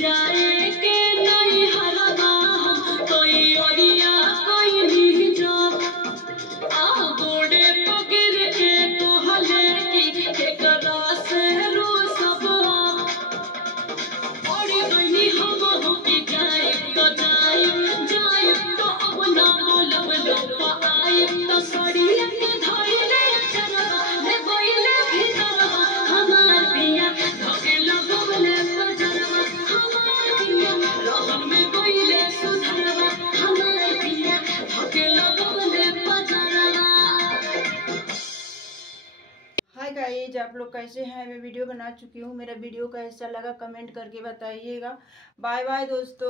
जाए के नहीं हरवा कोई ओरिया कोई नहीं जो आ गोड़े पगिर के तो हले की के करा से रो सब ओड़ी बनी हम हो की जाए तो अब ना बोलब लोपा आए तो सड़िया के धइले चरवा ले बोइले भीतरवा हमार पिया धके लगवले बजरवा हमार पिया रहन में बोइले सुधरवा हमार पिया धके लगवले बजरवा। हाय गाइस, आप लोग कैसे हैं? मैं वीडियो बना चुकी हूँ। मेरा वीडियो कैसा लगा कमेंट करके बताइएगा। बाय बाय दोस्तों।